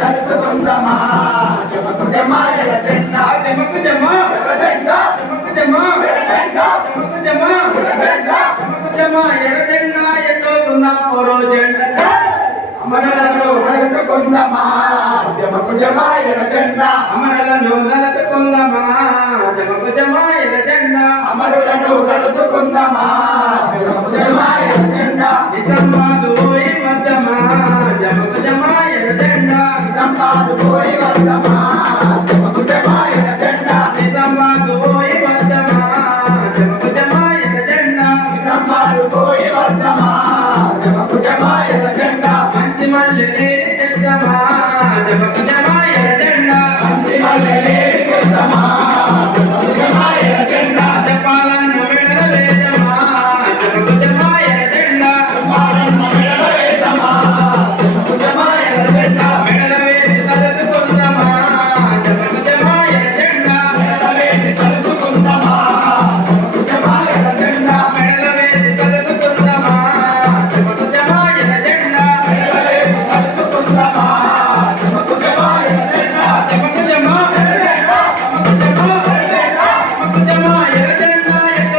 కలుసుకుందమా జమకు జమ ఎర్ర జెండా జమకు జమ ఎర్ర జెండా జమకు జమ ఎర్ర జెండా జమకు జమ ఎర్ర జెండా జమకు జమ ఎర్ర జెండా ఎతో ఉన్న పొరో జెండా అమరలను కలుసుకుందమా జమకు జమ ఎర్ర జెండా అమరలను కలుసుకుందమా జమకు జమ ఎర్ర జెండా అమరులను జప జమాయ జెండా. మంచి మల్లెలే ಜಗಜನ್ಮಾಯಕ